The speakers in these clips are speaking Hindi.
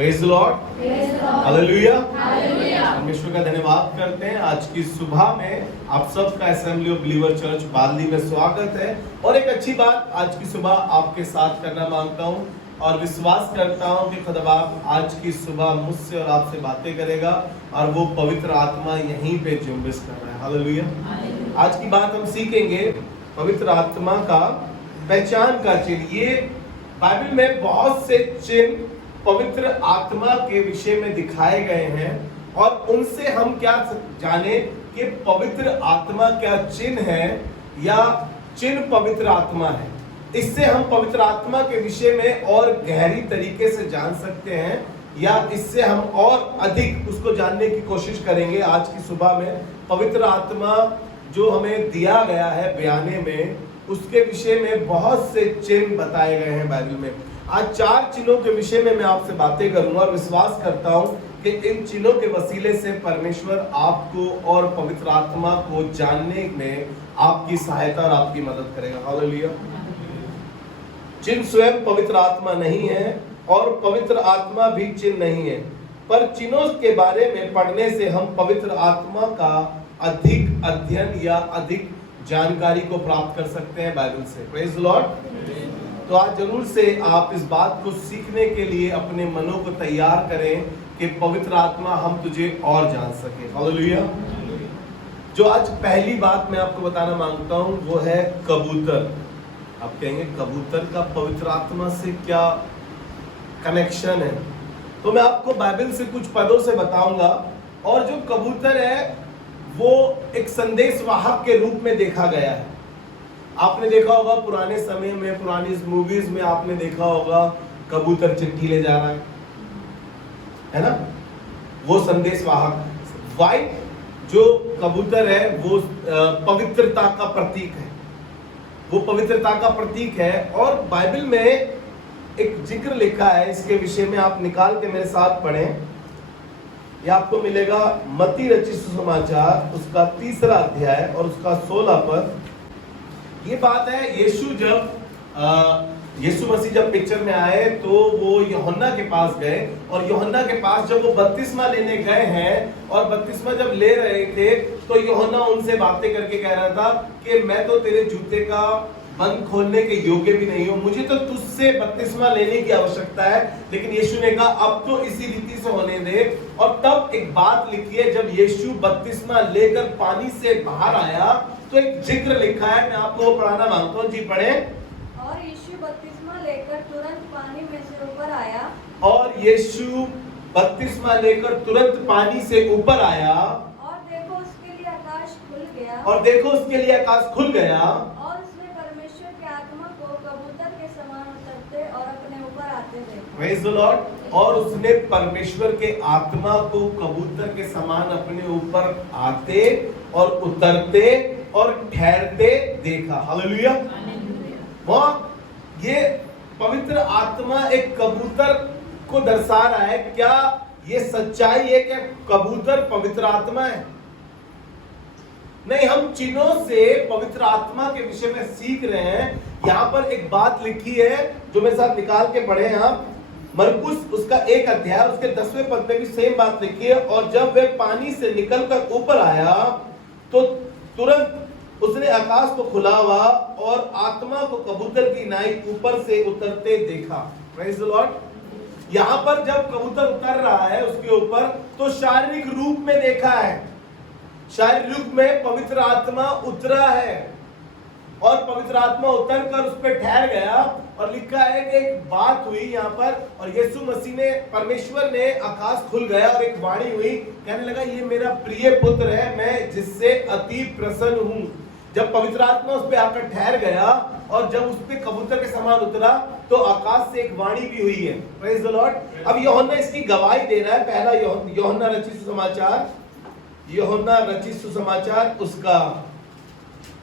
Praise the Lord, hallelujah. परमेश्वर का धन्यवाद करते हैं। आज की सुबह में आप सबका असेंबली ऑफ बिलीवर चर्च बादली में स्वागत है। और एक अच्छी बात आज की सुबह आपके साथ करना मांगता हूं और विश्वास करता हूं कि खुदा आज की सुबह मुझसे और आपसे बातें करेगा और वो पवित्र आत्मा यहीं पे जुम्बिश कर रहा है। हालेलुया। आज की बात हम सीखेंगे पवित्र आत्मा का पहचान का चिन्ह। ये बाइबल में बहुत से चिन्ह पवित्र आत्मा के विषय में दिखाए गए हैं और उनसे हम क्या जाने कि पवित्र आत्मा क्या चिन्ह है या चिन्ह पवित्र आत्मा है। इससे हम पवित्र आत्मा के विषय में और गहरी तरीके से जान सकते हैं या इससे हम और अधिक उसको जानने की कोशिश करेंगे। आज की सुबह में पवित्र आत्मा जो हमें दिया गया है बयाने में, उसके विषय में बहुत से चिन्ह बताए गए हैं बाइबल में। आज 4 चिन्हों के विषय में मैं आपसे बातें करूंगा और विश्वास करता हूं कि इन चिन्हों के वसीले से परमेश्वर आपको और पवित्र आत्मा को जानने में आपकी सहायता और आपकी मदद करेगा। हालेलुया। चिन्ह स्वयं पवित्र आत्मा नहीं है और पवित्र आत्मा भी चिन्ह नहीं है, पर चिन्हों के बारे में पढ़ने से हम पवित्र आत्मा का अधिक अध्ययन या अधिक जानकारी को प्राप्त कर सकते हैं बाइबल से। Praise the Lord. तो आज जरूर से आप इस बात को सीखने के लिए अपने मनों को तैयार करें कि पवित्र आत्मा हम तुझे और जान सके। हालेलुया। जो आज पहली बात मैं आपको बताना मांगता हूं वो है कबूतर। आप कहेंगे कबूतर का पवित्र आत्मा से क्या कनेक्शन है? तो मैं आपको बाइबल से कुछ पदों से बताऊंगा। और जो कबूतर है वो एक संदेशवाहक के रूप में देखा गया है। आपने देखा होगा पुराने समय में, पुरानी मूवीज में आपने देखा होगा कबूतर चिट्ठी ले जा रहा है ना, वो संदेशवाहक। व्हाइट जो कबूतर है वो पवित्रता का प्रतीक है, वो पवित्रता का प्रतीक है। और बाइबल में एक जिक्र लिखा है इसके विषय में, आप निकाल के मेरे साथ पढ़ें। यह आपको मिलेगा मत्ती रचित सुसमाचार उसका 3रा अध्याय और उसका 16 पद। ये बात है यीशु मसीह जब पिक्चर में आए तो वो यूहन्ना के पास गए और यूहन्ना के पास जब वो बपतिस्मा लेने गए हैं और बपतिस्मा जब ले रहे थे तो यूहन्ना उनसे बातें करके कह रहा था कि मैं तो तेरे जूते का बंद खोलने के योग्य भी नहीं हूं, मुझे तो तुझसे बपतिस्मा लेने की आवश्यकता है। लेकिन यीशु ने कहा अब तो इसी रीति से होने दे। और तब एक बात लिखी है, जब यीशु बपतिस्मा लेकर पानी से बाहर आया तो एक जिक्र लिखा है, मैं आपको वो पढ़ाना मांगता हूँ। जी पढ़े। और यीशु बपतिस्मा लेकर तुरंत पानी में से ऊपर आया। और यीशु बपतिस्मा लेकर तुरंत पानी से ऊपर आया। और देखो उसके लिए आकाश खुल गया। और देखो उसके लिए आकाश खुल गया। और उसने परमेश्वर की आत्मा को कबूतर के समान उतरते और अपने ऊपर आते देखा। Praise the Lord. और उसने परमेश्वर के आत्मा को कबूतर के समान अपने ऊपर आते और उतरते और ठहरते देखा। हालेलुया। वहां ये पवित्र आत्मा एक कबूतर को दर्शा रहा है। क्या ये सच्चाई है कि कबूतर पवित्र आत्मा है? नहीं, हम चिन्हों से पवित्र आत्मा के विषय में सीख रहे हैं। यहां पर एक बात लिखी है जो मेरे साथ निकाल के पढ़े हैं। मरकुस उसका 1 अध्याय उसके 10वें पद में भी सेम बात लिखी है। और जब वह पानी से निकलकर ऊपर आया तो तुरंत उसने आकाश को खुला हुआ और आत्मा को कबूतर की नाई ऊपर से उतरते देखा। Praise the Lord. यहां पर जब कबूतर उतर रहा है उसके ऊपर तो शारीरिक रूप में देखा है, शारीरिक रूप में पवित्र आत्मा उतरा है और पवित्र आत्मा उतर कर उस पर ठहर गया। और लिखा है कि एक बात हुई यहाँ पर और यीशु मसीह ने, परमेश्वर ने, आकाश खुल गया और एक वाणी हुई, कहने लगा ये मेरा प्रिय पुत्र है, मैं जिससे अति प्रसन्न हूं। जब पवित्र आत्मा उस पर आकर ठहर गया और जब उस पर कबूतर के समान उतरा तो आकाश से एक वाणी भी हुई है। Praise the Lord. अब यूहन्ना इसकी गवाही दे रहा है। पहला यूहन्ना रचित सुसमाचार, यूहन्ना रचित सुसमाचार उसका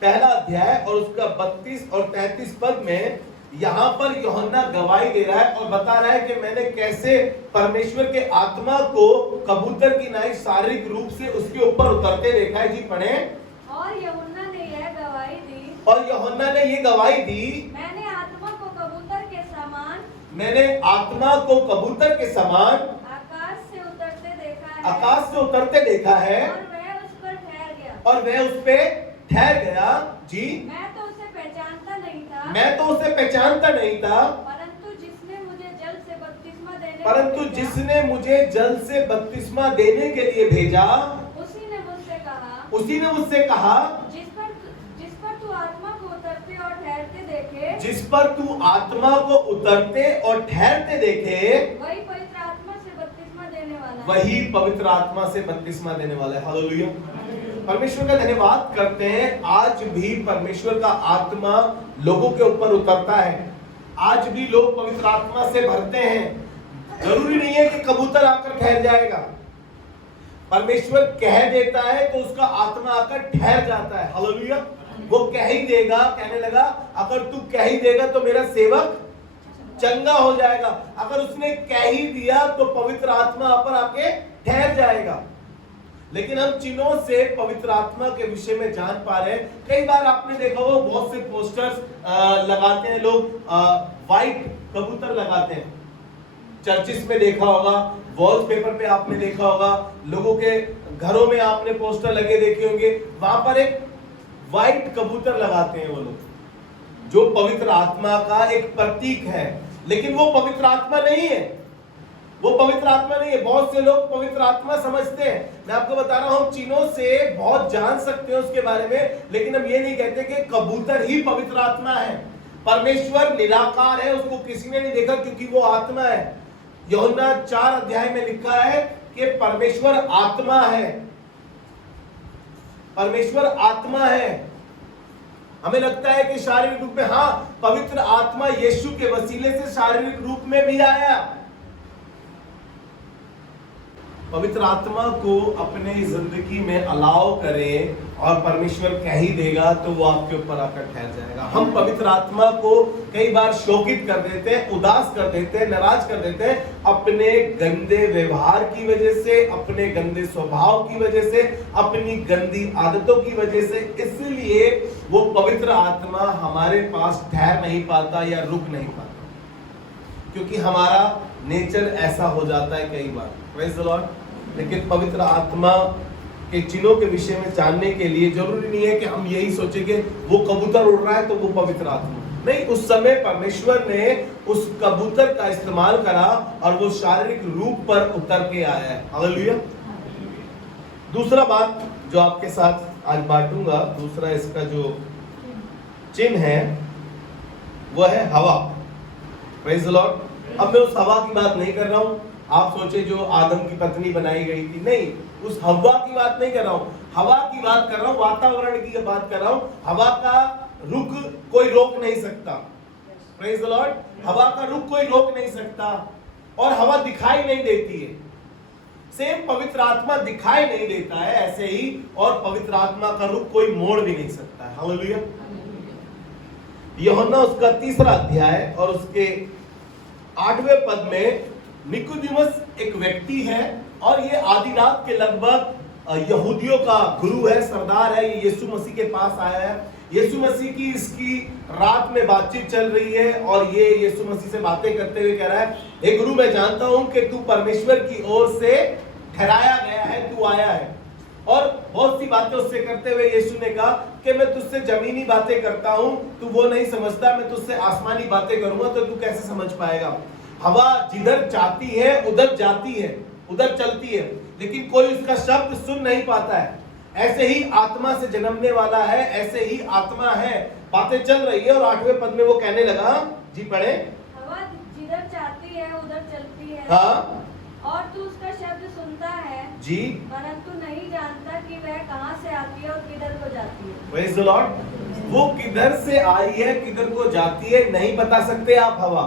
1 अध्याय और उसका 32 और 33 पद में यहाँ पर यूहन्ना गवाही दे रहा है और बता रहा है कि मैंने कैसे परमेश्वर के आत्मा को कबूतर की नाई शारीरिक रूप से उसके ऊपर उतरते देखा है। जी पढ़े। और यूहन्ना ने यह गवाही दी। और यूहन्ना ने ये गवाही दी, मैंने आत्मा को कबूतर के समान मैंने आत्मा को कबूतर के समान आकाश से उतरते देखा है, आकाश से उतरते देखा है और वह उस पर ठहर गया। और वह उस पे ठहर गया। जी, मैं तो उसे पहचानता नहीं था, मैं तो उसे पहचानता नहीं था, परंतु जिसने मुझे जल से बपतिस्मा देने परंतु को भेजा, जिसने मुझे जल से बपतिस्मा देने के लिए भेजा, उसी ने मुझसे कहा, उसी ने मुझसे कहा, जिस पर तू आत्मा को उतरते और ठहरते देखे, जिस पर तू आत्मा को उतरते और ठहरते देखे, वही पवित्र आत्मा से बपतिस्मा देने वाला है। वही पवित्र आत्मा से बपतिस्मा देने वाला है। हालेलुया। परमेश्वर का धन्यवाद करते हैं। आज भी परमेश्वर का आत्मा लोगों के ऊपर उतरता है। आज भी लोग पवित्र आत्मा से भरते हैं। जरूरी नहीं है कि कबूतर आकर ठहर जाएगा। परमेश्वर कह देता है तो उसका आत्मा आकर ठहर जाता है। हालेलुया। वो कह ही देगा, कहने लगा अगर तू कह ही देगा तो मेरा सेवक चंगा हो जाएगा। अगर उसने कह ही दिया तो पवित्र आत्मा पर आके ठहर जाएगा। लेकिन हम चिन्हों से पवित्र आत्मा के विषय में जान पा रहे हैं। कई बार आपने देखा होगा बहुत से पोस्टर्स लगाते हैं लोग, व्हाइट कबूतर लगाते हैं। चर्चिस में देखा होगा, वॉलपेपर पे आपने देखा होगा, लोगों के घरों में आपने पोस्टर लगे देखे होंगे। वहां पर एक व्हाइट कबूतर लगाते हैं वो लोग, जो पवित्र आत्मा का एक प्रतीक है। लेकिन वो पवित्र आत्मा नहीं है, वो पवित्र आत्मा नहीं है। बहुत से लोग पवित्र आत्मा समझते हैं। मैं आपको बता रहा हूं, हम चिन्हों से बहुत जान सकते हैं उसके बारे में, लेकिन हम ये नहीं कहते कि कबूतर ही पवित्र आत्मा है। परमेश्वर निराकार है, उसको किसी ने नहीं देखा क्योंकि वो आत्मा है। यूहन्ना 4 अध्याय में लिखा है कि परमेश्वर आत्मा है, परमेश्वर आत्मा है। हमें लगता है कि शारीरिक रूप में, हाँ, पवित्र आत्मा यीशु के वसीले से शारीरिक रूप में भी आया। पवित्र आत्मा को अपने जिंदगी में अलाउ करें और परमेश्वर कह ही देगा तो वो आपके ऊपर आकर ठहर जाएगा। हम पवित्र आत्मा को कई बार शोकित कर देते हैं, उदास कर देते हैं, नाराज कर देते हैं अपने गंदे व्यवहार की वजह से, अपने गंदे स्वभाव की वजह से, अपनी गंदी आदतों की वजह से। इसलिए वो पवित्र आत्मा हमारे पास ठहर नहीं पाता या रुक नहीं पाता, क्योंकि हमारा नेचर ऐसा हो जाता है कई बार। Praise the Lord. लेकिन पवित्र आत्मा के चिन्हों के विषय में जानने के लिए जरूरी नहीं है कि हम यही सोचें कि वो कबूतर उड़ रहा है तो वो पवित्र आत्मा नहीं। उस समय परमेश्वर ने उस कबूतर का इस्तेमाल करा और वो शारीरिक रूप पर उतर के आया है। हालेलुया। दूसरा बात जो आपके साथ आज बांटूंगा, दूसरा इसका जो चिन्ह है वो है हवा। Praise the Lord. अब मैं उस हवा की बात नहीं कर रहा हूं। आप सोचे जो आदम की पत्नी बनाई गई थी, नहीं, उस हवा की बात नहीं कर रहा हूं। हवा की बात कर रहा हूं, वातावरण की बात कर रहा हूं। हवा का रुख कोई रोक नहीं सकता। Praise the Lord. हवा का रुख कोई रोक नहीं सकता और हवा दिखाई नहीं देती है। सेम पवित्र आत्मा दिखाई नहीं देता है ऐसे ही, और पवित्र आत्मा का रुख कोई मोड़ भी नहीं सकता है। हालेलुया। यूहन्ना उसका 3 अध्याय और उसके 8वें पद में निकोदेमुस एक व्यक्ति है और ये आधी रात के लगभग यहूदियों का गुरु है, सरदार है। ये यीशु मसीह के पास आया है। यीशु मसीह की इसकी रात में बातचीत चल रही है और ये यीशु मसीह से बातें करते हुए कह रहा है, हे गुरु, मैं जानता हूं कि तू परमेश्वर की ओर से ठहराया गया है, तू आया है। और बहुत सी बातें उससे करते हुए यीशु ने कहा कि मैं तुझसे जमीनी बातें करता हूं, तू वो नहीं समझता। मैं तुझसे आसमानी बातें करूंगा तो तू कैसे समझ पाएगा। हवा जिधर चाहती है उधर जाती है, उधर चलती है, लेकिन कोई उसका शब्द सुन नहीं पाता है। ऐसे ही आत्मा से जन्मने वाला है, ऐसे ही आत्मा है। बातें चल रही है और 8वें पद में वो कहने लगा, जी पढ़े। हवा जिधर चाहती है उधर चलती है, हाँ, और तू उसका शब्द सुनता है जी, परंतु नहीं जानता कि वह कहां से आती है और किधर को जाती है। Praise the Lord. वो किधर से आई है, किधर को जाती है, नहीं बता सकते आप। हवा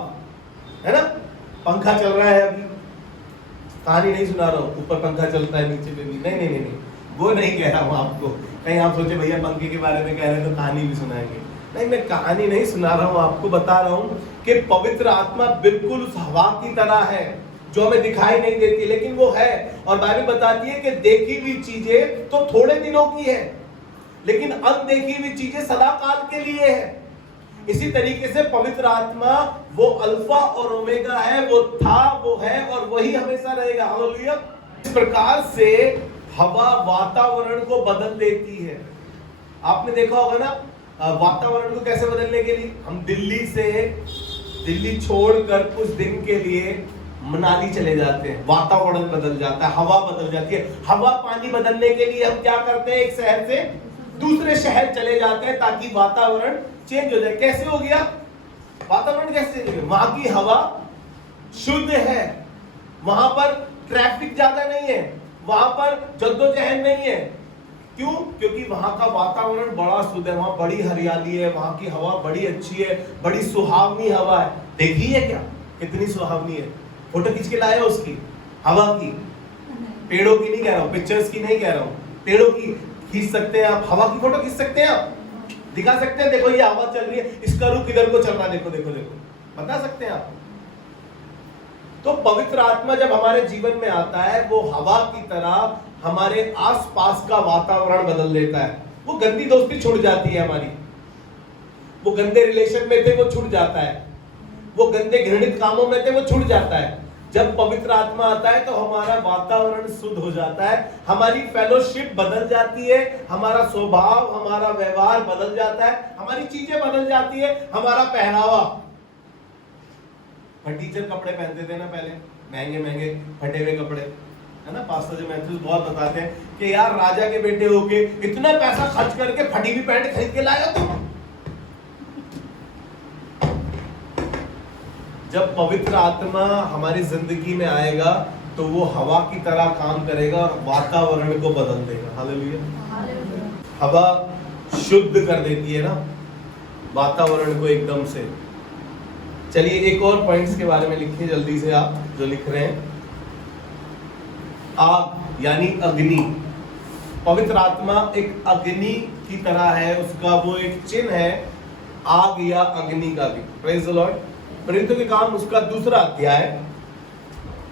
है ना, पंखा चल रहा है, अभी कहानी नहीं सुना रहा हूँ, ऊपर पंखा चलता है, नीचे पे भी नहीं, वो नहीं कह रहा हूँ आपको। कहीं आप सोचे भैया पंखे के बारे में कह रहे हैं तो कहानी भी सुनाएंगे। नहीं, मैं कहानी नहीं सुना रहा हूँ, आपको बता रहा हूँ कि पवित्र आत्मा बिल्कुल उस हवा की तरह है जो हमें दिखाई नहीं देती, लेकिन वो है। और बाइबल बताती है कि देखी हुई चीजें तो थोड़े दिनों की है, लेकिन अनदेखी हुई चीजें सदा काल के लिए है। इसी तरीके से पवित्र आत्मा वो अल्फा और ओमेगा है, वो था, वो है और वही हमेशा रहेगा। हालेलुया। इस प्रकार से हवा वातावरण को बदल देती है। आपने देखा होगा ना, वातावरण को कैसे बदलने के लिए हम दिल्ली छोड़कर कुछ दिन के लिए मनाली चले जाते हैं, वातावरण बदल जाता है, हवा बदल जाती है। हवा पानी बदलने के लिए हम क्या करते हैं, एक शहर से दूसरे शहर चले जाते हैं ताकि वातावरण चेंज हो जाए। कैसे हो गया वातावरण, कैसे चेंज हो गया? वहां की हवा शुद्ध है, वहां पर ट्रैफिक ज्यादा नहीं है, वहां पर जद्दोजहद नहीं है। क्यों? क्योंकि वहां का वातावरण बड़ा शुद्ध है, वहां बड़ी हरियाली है, वहां की हवा बड़ी अच्छी है, बड़ी सुहावनी हवा है। देखी है क्या कितनी सुहावनी है? फोटो खींच के लाए हो उसकी हवा की, पेड़ों की नहीं कह रहा हूं, पिक्चर्स की नहीं कह रहा हूं, पेड़ों की खींच सकते हैं आप, हवा की फोटो खींच सकते हैं आप, दिखा सकते हैं। देखो ये हवा चल रही है, इसका रुख किधर को चल रहा है, देखो देखो देखो, बता सकते हैं आप। तो पवित्र आत्मा जब हमारे जीवन में आता है, वो हवा की तरह हमारे आसपास का वातावरण बदल देता है। वो गंदी दोस्ती छूट जाती है हमारी, वो गंदे रिलेशन में थे वो छूट जाता है, वो गंदे घृणित कामों में थे वो छूट जाता है। जब पवित्र आत्मा आता है तो हमारा वातावरण शुद्ध हो जाता है, हमारी फेलोशिप बदल जाती है, हमारा स्वभाव, हमारा व्यवहार बदल जाता है, हमारी चीजें बदल जाती है, हमारा पहनावा। टीचर कपड़े पहनते थे ना पहले, महंगे महंगे फटे हुए कपड़े, है ना। पास्टर जो मैथ्यूस बहुत बताते हैं कि यार राजा के बेटे होके इतना पैसा खर्च करके फटी हुई पैंट खरीद के लाए हो तुम। जब पवित्र आत्मा हमारी जिंदगी में आएगा तो वो हवा की तरह काम करेगा और वातावरण को बदल देगा। हालेलुया। हवा शुद्ध कर देती है ना वातावरण को एकदम से। चलिए एक और पॉइंट्स के बारे में लिखिए जल्दी से, आप जो लिख रहे हैं। आग यानी अग्नि, पवित्र आत्मा एक अग्नि की तरह है, उसका वो एक चिन्ह है आग या अग्नि का भी। Praise the Lord. प्रेरितों के काम उसका दूसरा अध्याय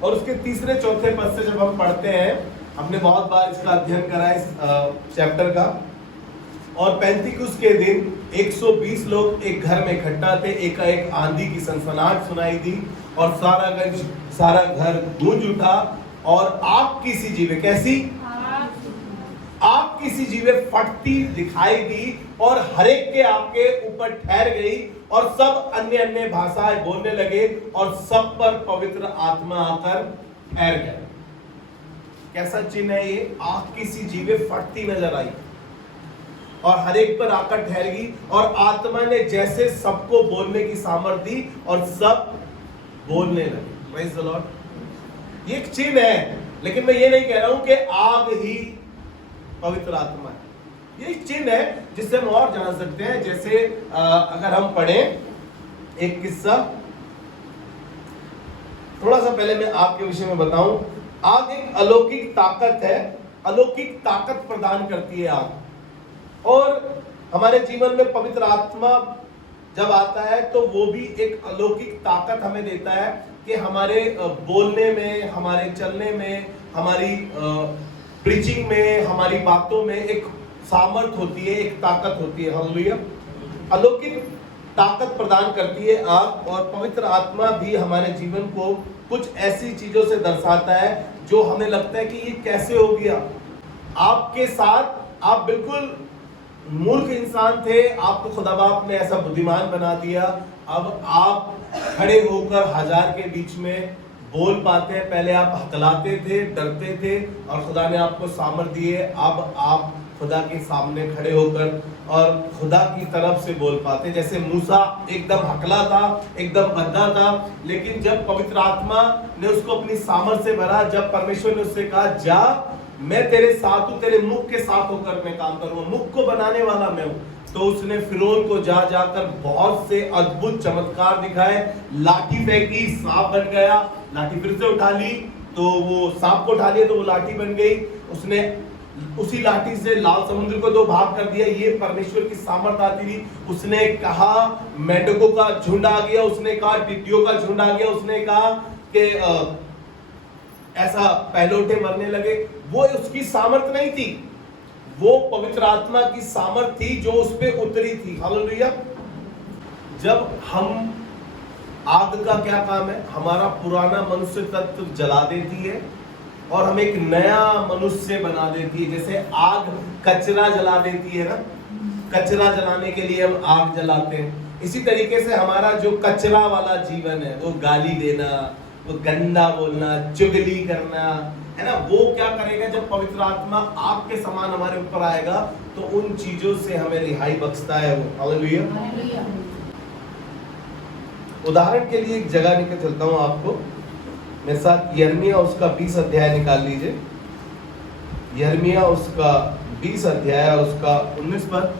और उसके तीसरे चौथे पद से जब हम पढ़ते हैं, हमने बहुत बार इसका अध्ययन करा है इस चैप्टर का। और पेंतिकुस्त के दिन 120 लोग एक घर में इकट्ठा थे, एकाएक आंधी की सनसनाहट सुनाई दी और सारा घर गूंज उठा और आग की सी जीवें, कैसी आग की सी जीवें फटती दिखाई दी और हरेक के आपके ऊपर ठहर गई और सब अन्य अन्य भाषाएं बोलने लगे और सब पर पवित्र आत्मा आकर ठहर गया। कैसा चिन्ह है ये? आग की सी जीवें फटती नजर आई और हरेक पर आकर ठहर गई और आत्मा ने जैसे सबको बोलने की सामर्थ्य दी और सब बोलने लगे। Praise the Lord. ये एक चिन्ह है, लेकिन मैं ये नहीं कह रहा हूं कि आग ही पवित्र आत्मा है। ये एक चिन्ह है जिससे हम और जान सकते हैं। जैसे अगर हम पढ़ें एक किस्सा, थोड़ा सा पहले मैं आपके विषय में बताऊं। आग एक अलौकिक ताकत है, अलौकिक ताकत प्रदान करती है आग। और हमारे जीवन में पवित्र आत्मा जब आता है तो वो भी एक अलौकिक ताकत हमें देता है कि हमारे बोलने में, हमारे चलने में, हमारी प्रीचिंग में, हमारी बातों में एक सामर्थ होती है, एक ताकत होती है। हालेलुया। अलौकिक ताकत प्रदान करती है आग। और पवित्र आत्मा भी हमारे जीवन को कुछ ऐसी चीजों से दर्शाता है जो हमें लगता है कि ये कैसे हो गया आपके साथ। आप बिल्कुल मूर्ख इंसान थे, आपको खुदा बाप ने ऐसा बुद्धिमान बना दिया। अब आप खड़े होकर हजार के बीच में बोल पाते हैं। पहले आप हकलाते थे, डरते थे और खुदा ने आपको सामर्थ दिए। अब आप खुदा के सामने खड़े होकर और खुदा की तरफ से बोल पाते। जैसे मूसा एकदम हकला था, एकदम बद्धा था, लेकिन जब पवित्र आत्मा ने उसको अपनी सामर्थ से भरा, जब परमेश्वर ने उससे कहा जा मैं तेरे साथ हूं, तेरे मुख के साथ होकर मैं काम करूंगा, मुख को बनाने वाला मैं हूं, तो उसने फिरौन को जा जाकर बहुत से अद्भुत चमत्कार दिखाए। लाठी फेंकी, सांप बन गया, लाठी फिर से उठा ली तो वो सांप को उठा लिया तो वो लाठी बन गई। उसने उसी लाठी से लाल समुद्र को दो भाग कर दिया। ये परमेश्वर की सामर्थ आती थी। उसने कहा मेंढकों का झुंड आ गया, उसने कहा टिड्डियों का झुंड आ गया, उसने कहा कि ऐसा पहलोटे मरने लगे। वो उसकी सामर्थ नहीं थी, वो पवित्र आत्मा की सामर्थ थी जो उस पे उतरी थी। हालेलुया। जब हम आग का क्या काम है, हमारा पुराना मनुष्य तत्व जला देती है और हमें एक नया मनुष्य बना देती है। जैसे आग कचरा जला देती है ना, कचरा जलाने के लिए हम आग जलाते हैं, इसी तरीके से हमारा जो कचरा वाला जीवन है, वो गाली देना, वो गंदा बोलना, चुगली करना, है ना, वो क्या करेगा, जब पवित्र आत्मा आग के समान हमारे ऊपर आएगा तो उन चीजों से हमें रिहाई बख्शता है वो। हालेलुया। उदाहरण के लिए एक जगह निकल चलता हूं आपको, मेरे साथ यिर्मयाह उसका 20 अध्याय निकाल लीजिए। यिर्मयाह उसका 20 अध्याय और उसका 19 पद।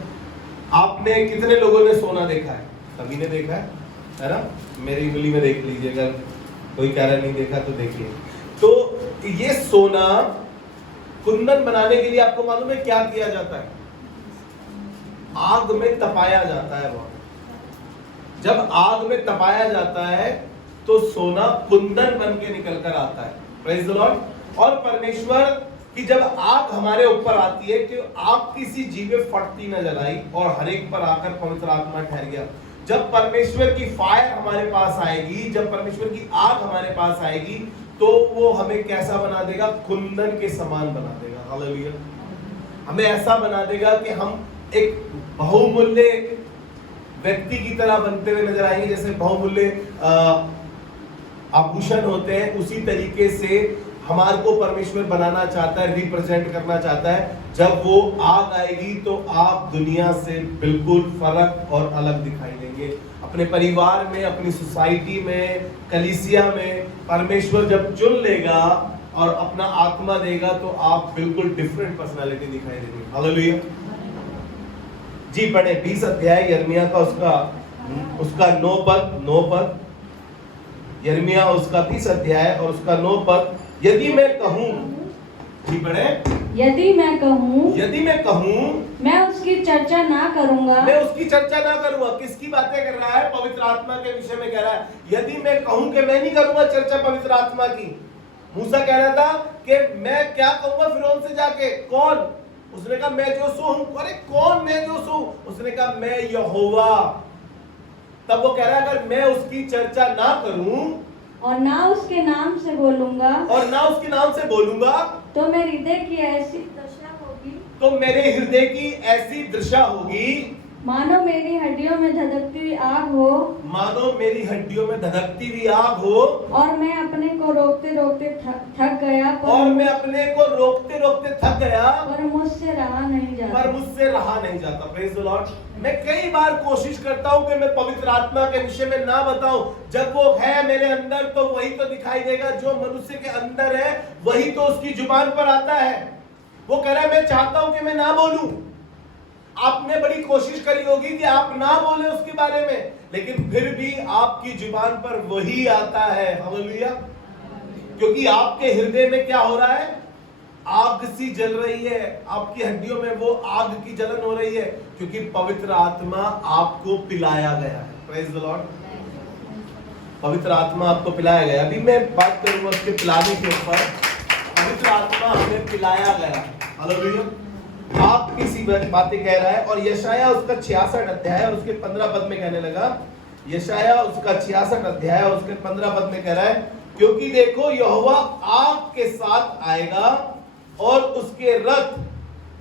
आपने कितने लोगों ने सोना देखा है? सभी ने देखा है ना? मेरी उंगली में देख लीजिए, अगर कोई कह रहा नहीं देखा तो देखिए। तो ये सोना कुंदन बनाने के लिए आपको मालूम है क्या किया जाता है? आग में तपाया जाता है। बहुत जब आग में तपाया जाता है तो सोना कुंदन बन के निकल कर आता है। Praise the Lord. और परमेश्वर की जब आग हमारे ऊपर आती है तो आग किसी जीवे फटती न जलाई और हर एक पर आकर पवित्र आत्मा ठहर गया। जब परमेश्वर की फायर हमारे पास आएगी, जब परमेश्वर की आग हमारे पास आएगी तो वो हमें कैसा बना देगा? कुंदन के समान बना देगा। हालेलुया। हमें ऐसा बना देगा कि हम एक बहुमूल्य व्यक्ति की तरह बनते हुए नजर आएंगे। जैसे बहुमूल्य आभूषण होते हैं, उसी तरीके से हमारे को परमेश्वर बनाना चाहता है, रिप्रेजेंट करना चाहता है। जब वो आग आएगी तो आप दुनिया से बिल्कुल फर्क और अलग दिखाई देंगे। अपने परिवार में, अपनी सोसाइटी में, कलीसिया में परमेश्वर जब चुन लेगा और अपना आत्मा देगा तो आप बिल्कुल डिफरेंट पर्सनालिटी दिखाई देंगे। हालेलुया जी। पढ़े 20 अध्याय यिर्मयाह का, उसका 9 पद। यिर्मयाह उसका 20 अध्याय और उसका 9 पद। यदि मैं कहूं, जी पढ़े, यदि मैं कहूं मैं उसकी चर्चा ना करूंगा। मैं उसकी चर्चा ना करूंगा। किसकी बातें कर रहा है? पवित्र आत्मा के विषय में कह रहा है। यदि मैं कहूं कि मैं नहीं करूंगा चर्चा पवित्र आत्मा की। मूसा कह रहा था कि मैं क्या कहूंगा फिरौन से जाके, कौन? उसने कहा मैं जो सू हूं। अरे कौन मैं जो सू? उसने कहा मैं यहोवा। तब वो कह रहा है अगर मैं उसकी चर्चा ना करूं और ना उसके नाम से बोलूंगा तो मेरे हृदय की ऐसी दशा होगी मानो मेरी हड्डियों में धधकती हुई आग हो। और मैं अपने को रोकते रोकते थक गया पर मुझसे रहा नहीं जाता। Praise the Lord. मैं कई बार कोशिश करता हूं कि मैं पवित्र आत्मा के विषय में ना बताऊं। जब वो है मेरे अंदर तो वही तो दिखाई देगा। जो मनुष्य के अंदर है वही तो उसकी जुबान पर आता है। वो कह रहा है मैं चाहता हूं कि मैं ना बोलूं। आपने बड़ी कोशिश करी होगी कि आप ना बोले उसके बारे में, लेकिन फिर भी आपकी जुबान पर वही आता है। हालेलुया। क्योंकि आपके हृदय में क्या हो रहा है? आग सी जल रही है। आपकी हड्डियों में वो आग की जलन हो रही है, क्योंकि पवित्र आत्मा आपको पिलाया गया है। Praise the Lord. पवित्र आत्मा आपको पिलाया गया। अभी मैं बात करूंगा उसके पिलाने के ऊपर। पवित्र आत्मा हमें पिलाया गया। हालेलुया। आप किसी बातें कह रहा है। और यशायाह उसका 66 अध्याय और उसके 15 पद में कहने लगा। यशायाह उसका 66 अध्याय और उसके 15 पद में कह रहा है, क्योंकि देखो यहोवा आग के साथ आएगा और उसके रथ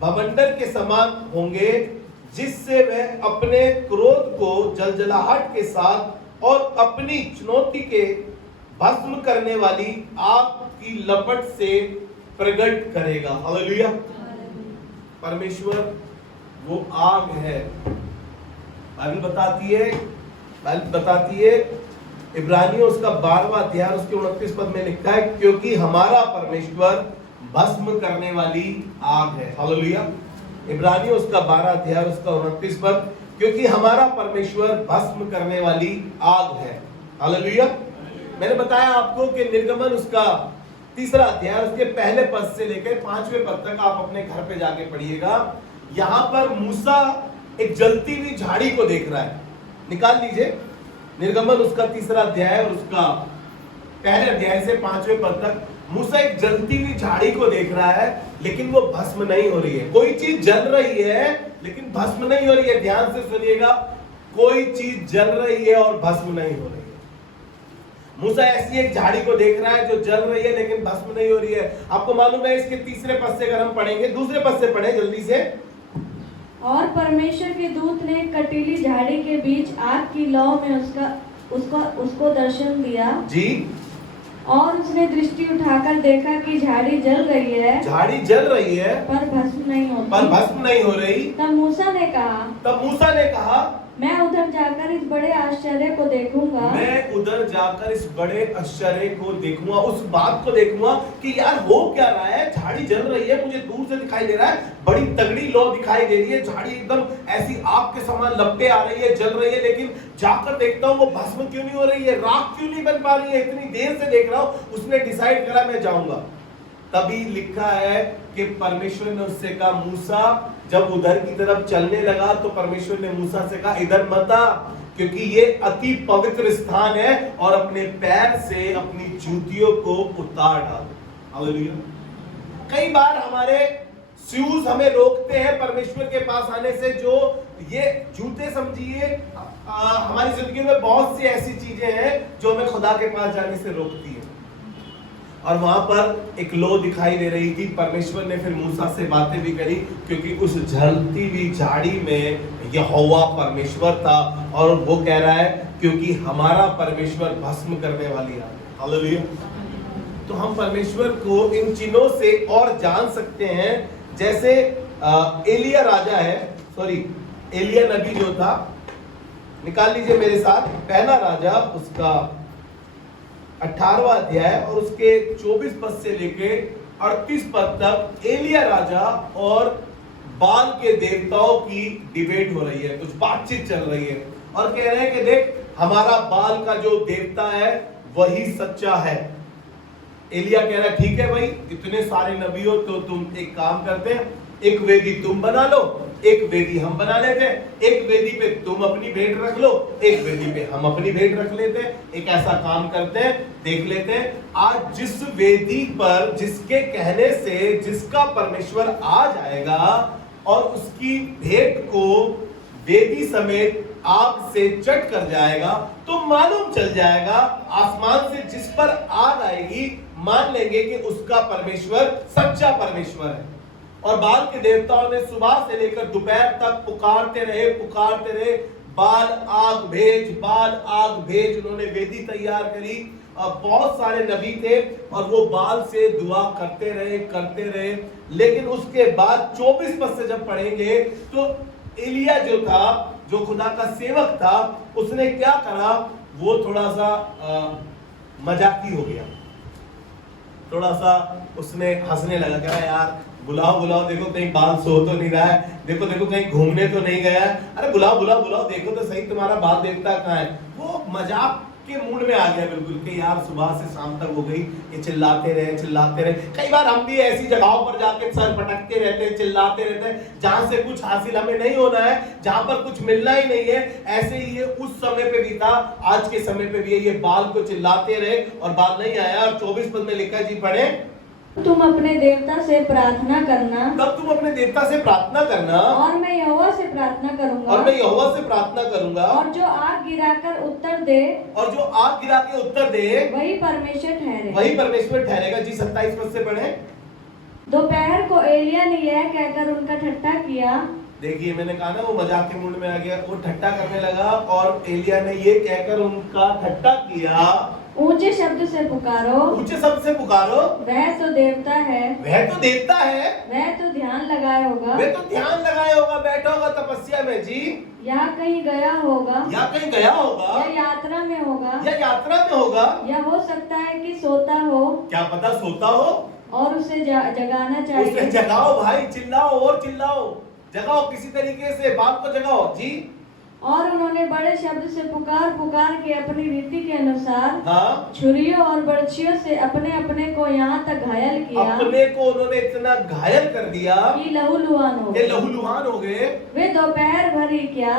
भवंडर के समान होंगे, जिससे वह अपने क्रोध को जलजलाहट के साथ और अपनी चुनौती के भस्म करने वाली आग की लपट से प्रकट करेगा। हालेलुया। परमेश्वर वो आग है। बाइबल बताती है इब्रानियों उसका 12वां अध्याय उसके 29 पद में लिखा है, क्योंकि हमारा परमेश्वर भस्म करने वाली आग है। हालेलुया। इब्रानियों उसका 12 अध्याय उसका 29 पद, क्योंकि हमारा परमेश्वर भस्म करने वाली आग है। हालेलुया। मैंने बताया आपको कि निर्गमन उसका 3 अध्याय उसके पहले पद से लेकर 5वें पद तक आप अपने घर पे जाके पढ़िएगा। यहां पर मूसा एक जलती हुई झाड़ी को देख रहा है। निकाल लीजिए निर्गमन उसका 3 अध्याय और उसका पहले अध्याय से 5वें पद तक। मूसा एक जलती हुई झाड़ी को देख रहा है, लेकिन वो भस्म नहीं हो रही है। कोई चीज जल रही है लेकिन भस्म नहीं हो रही है। ध्यान से सुनिएगा। कोई चीज जल रही है और भस्म नहीं हो रही है। मूसा ऐसी एक झाड़ी को देख रहा है जो जल रही है लेकिन भस्म नहीं हो रही है। आपको मालूम है, इसके तीसरे पद से अगर हम पढ़ेंगे, दूसरे पद से पढ़े जल्दी से। और परमेश्वर के दूत ने कटीली झाड़ी के बीच आग की लौ में उसको दर्शन दिया जी। और उसने दृष्टि उठाकर देखा कि झाड़ी जल रही है, झाड़ी जल रही है पर भस्म नहीं होती। पर भस्म नहीं हो रही। तब मूसा ने कहा, मैं उधर जाकर इस बड़े आश्चर्य को देखूंगा। मैं उधर जाकर इस बड़े आश्चर्य को देखूंगा, उस बात को देखूंगा कि यार हो क्या रहा है। झाड़ी जल रही है, मुझे दूर से दिखाई दे रहा है, बड़ी तगड़ी लौ दिखाई दे रही है, झाड़ी एकदम ऐसी आग के समान लपटे आ रही है, जल रही है, लेकिन जाकर देखता हूँ वो भस्म क्यों नहीं हो रही है, राख क्यों नहीं बन पा रही है। इतनी देर से देख रहा हूँ। उसने डिसाइड करा मैं जाऊंगा। तभी लिखा है कि परमेश्वर ने उससे कहा, मूसा, जब उधर की तरफ चलने लगा तो परमेश्वर ने मूसा से कहा, इधर मत आ, क्योंकि ये अति पवित्र स्थान है और अपने पैर से अपनी जूतियों को उतार डाल। हालेलुया। कई बार हमारे शूज हमें रोकते हैं परमेश्वर के पास आने से। जो ये जूते समझिए, हमारी जिंदगी में बहुत सी ऐसी चीजें हैं जो हमें खुदा के पास जाने से रोकती है। और वहां पर एक लो दिखाई दे रही थी। परमेश्वर ने फिर मूसा से बातें भी करी, क्योंकि उस जलती हुई झाड़ी में यहोवा परमेश्वर था और वो कह रहा है, क्योंकि हमारा परमेश्वर भस्म करने वाली है। हालेलुया। तो हम परमेश्वर को इन चिन्हों से और जान सकते हैं। जैसे एलिया राजा है, एलिया नबी जो था, निकाल लीजिए मेरे साथ पहला राजा उसका 18वां अध्याय और उसके 24 पद से लेके 38 पद तक एलिया राजा और बाल के देवताओं की डिबेट हो रही है, कुछ बातचीत चल रही है और कह रहे हैं कि देख, हमारा बाल का जो देवता है वही सच्चा है। एलिया कह रहा है, ठीक है भाई, इतने सारे नबी हो तो तुम एक काम करते हैं, एक वेदी तुम बना लो, एक वेदी हम बना लेते हैं। एक वेदी पे तुम अपनी भेंट रख लो, एक वेदी पे हम अपनी भेंट रख लेते हैं। एक ऐसा काम करते हैं, देख लेते हैं आज जिस वेदी पर जिसके कहने से जिसका परमेश्वर आ जाएगा और उसकी भेंट को वेदी समेत आग से चट कर जाएगा, तो मालूम चल जाएगा, आसमान से जिस पर आग आएगी मान लेंगे कि उसका परमेश्वर सच्चा परमेश्वर है। और बाल के देवताओं ने सुबह से लेकर दोपहर तक पुकारते रहे, बाल आग भेज, बाल आग भेज। उन्होंने वेदी तैयार करी। बहुत सारे नबी थे और वो बाल से दुआ करते रहे। लेकिन उसके बाद 24 पद से जब पढ़ेंगे तो एलिया जो था, जो खुदा का सेवक था, उसने क्या करा, वो थोड़ा सा मजाकी हो गया। थोड़ा सा उसने हंसने लगा, कहा यार बुलाओ, देखो कहीं बाल सो तो नहीं रहा है, देखो कहीं घूमने तो नहीं गया है, अरे बुलाओ, देखो तो सही तुम्हारा बाल देवता कहाँ है। वो मजाक के मूड में आ गया बिल्कुल कि यार सुबह से शाम तक हो गई, ये चिल्लाते रहे। कई बार हम भी ऐसी जगहों पर जाके सर पटकते रहते हैं, चिल्लाते रहते हैं, जहां से कुछ हासिल हमें नहीं होना है, जहां पर कुछ मिलना ही नहीं है। ऐसे ही ये उस समय पे भी था, आज के समय पे भी है। ये बाल को चिल्लाते रहे और बाल नहीं आया। और 24 पद में लिखा, जी पढ़े, तुम अपने देवता से प्रार्थना करना, तब तुम अपने देवता से प्रार्थना करना, और मैं यहोवा से प्रार्थना करूंगा, और जो आग गिरा के उत्तर दे, वही परमेश्वर ठहरेगा। जी 27 पद से पढ़े। दोपहर को एलिया ने यह कहकर उनका ठट्ठा किया। देखिए, मैंने कहा ना, वो मजाक के मूड में आ गया, वो ठट्ठा करने लगा और एलिया ने ये कहकर उनका ठट्ठा किया, ऊंचे शब्द से पुकारो, वह तो देवता है, वह तो ध्यान लगाए होगा, बैठा होगा तपस्या में। जी, या कहीं गया होगा, या यात्रा में होगा, या हो सकता है कि सोता हो, क्या पता सोता हो, और उसे जगाना चाहिए। उसे जगाओ भाई, चिल्लाओ और चिल्लाओ, जगाओ किसी तरीके से, बाप को जगाओ। जी, और उन्होंने बड़े शब्द से पुकार के अपनी रीति के अनुसार छुरियों और बर्छियों से अपने को यहाँ तक घायल किया। अपने को उन्होंने इतना घायल कर दिया कि लहूलुहान हो गए। वे दोपहर भर ही क्या,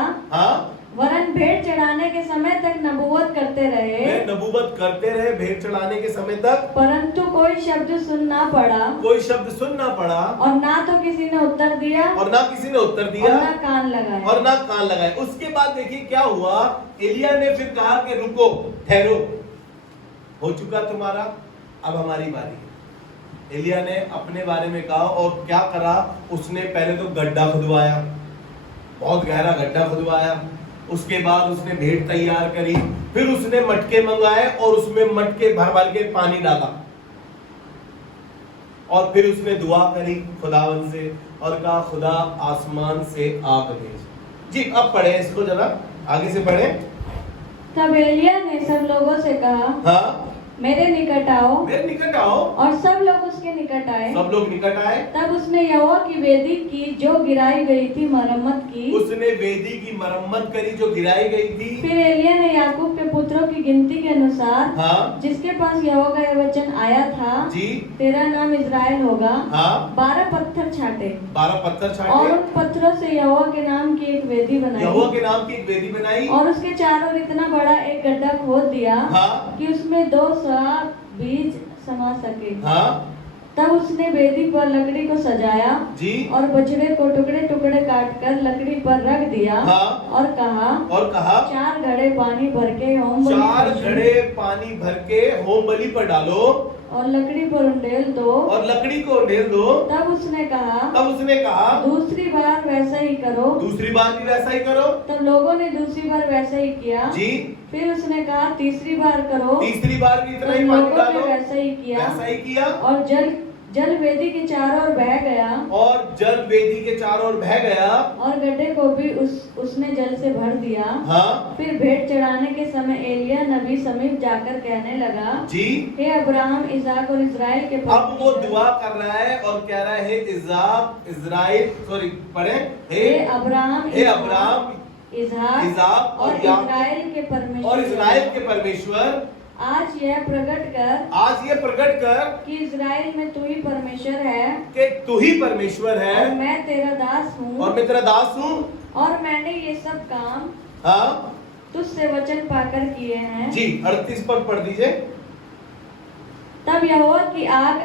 वरन भेंट चढ़ाने के समय तक नबूवत करते रहे। नबूवत करते रहे भेंट चढ़ाने के समय तक, परंतु कोई शब्द सुन ना पड़ा, कोई शब्द सुन ना पड़ा, और ना तो किसी ने उत्तर दिया, और ना किसी ने उत्तर और दिया, ना कान लगाया। और ना कान लगाए। उसके बाद देखिए क्या हुआ, एलिया ने फिर कहा कि रुको, ठहरो, हो चुका तुम्हारा, अब हमारी बारी है। एलिया ने अपने बारे में कहा और क्या करा, उसने पहले तो गड्ढा खुदवाया, बहुत गहरा गड्ढा खुदवाया। उसके बाद उसने भेंट तैयार करी, फिर उसने मटके मंगाए और उसमें मटके भर भर के पानी डाला, और फिर उसने दुआ करी खुदावन से और कहा खुदा आसमान से आग भेज। जी अब पढ़े इसको, जरा आगे से पढ़े। तब एलिया ने सब लोगों से कहा, हाँ, मेरे निकट आओ, मेरे निकट आओ। और सब लोग उसके निकट आए। सब लोग निकट आए। तब उसने यहोवा की वेदी की जो गिराई गई थी मरम्मत की। उसने वेदी की मरम्मत करी जो गिराई गई थी। फिर एलिया ने याकूब के पुत्रों की गिनती के अनुसार, हाँ, जिसके पास यहोवा का यह वचन आया था, जी, तेरा नाम इज़राइल होगा, हाँ, 12 पत्थर छाटे, 12 पत्थर और छाटे, उन पत्थरों से यहोवा के नाम की एक वेदी बनाई, यहोवा के नाम की एक वेदी बनाई, और उसके चारों ओर इतना बड़ा एक गड्ढा खोद दिया, हाँ, कि उसमें 2 सआ बीज समा सके। हाँ, तब उसने वेदी पर लकड़ी को सजाया, जी, और बछड़े को टुकड़े टुकड़े काट कर लकड़ी पर रख दिया, हाँ, और कहा, 4 घड़े पानी भर के होम बलि 4 पर- घड़े पानी भर के होम बलि पर डालो, और लकड़ी पर उंडेल दो, और लकड़ी को ढेल दो। तब उसने कहा, तब उसने कहा दूसरी बार वैसा ही करो। दूसरी बार भी वैसा ही करो। तब लोगों ने दूसरी बार वैसा ही किया। जी, फिर उसने कहा, तीसरी बार करो। तीसरी बार भी इतना तब ही पानी लोगों ने डालो। वैसा ही किया, वैसा ही किया, और जल वेदी के चारों ओर बह गया, और जल वेदी के चारों ओर बह गया, और गड्ढे को भी उसने जल से भर दिया। हाँ, फिर भेंट चढ़ाने के समय एलिया नबी समीप जाकर कहने लगा, जी, हे अब्राहम, इसहाक और इस्राएल के अब वो परमेश्वर, दुआ कर रहा है और कह रहा है इज़राइल, सॉरी पढ़े, हे अब्राहम, इसहाक इज़हाक और और याकूब इस्राएल के परमेश्वर, और इज़राइल के परमेश्वर, आज यह प्रकट कर कि इस्राएल में तू ही परमेश्वर है, कि तू ही परमेश्वर और है, मैं तेरा दास हूँ, और मैं तेरा दास हूँ। और मैंने ये सब काम हाँ, तुझसे वचन पाकर किए हैं। जी, 38 पद पढ़ दीजिए। तब यहोवा की आग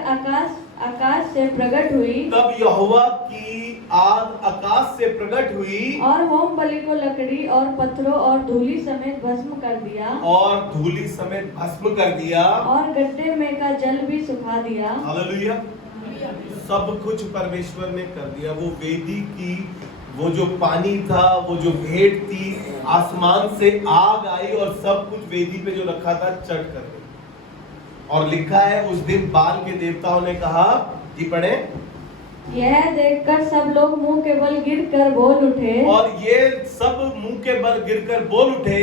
आकाश से प्रकट हुई, तब यहोवा की आग आकाश से प्रकट हुई, और होम बलि को लकड़ी और पत्थरों और धूली समेत भस्म कर दिया, और धूली समेत भस्म कर दिया, और गड्ढे में का जल भी सुखा दिया। हालेलुया। सब कुछ परमेश्वर ने कर दिया। वो वेदी की, वो जो पानी था, वो जो भेंट थी, आसमान से आग आई और सब कुछ वेदी पे जो रखा था चट कर गई। और लिखा है उस दिन बाल के देवताओं ने कहा, जी पढ़े, यह देखकर सब लोग मुंह के बल गिरकर बोल उठे, और ये सब मुंह के बल गिरकर बोल उठे,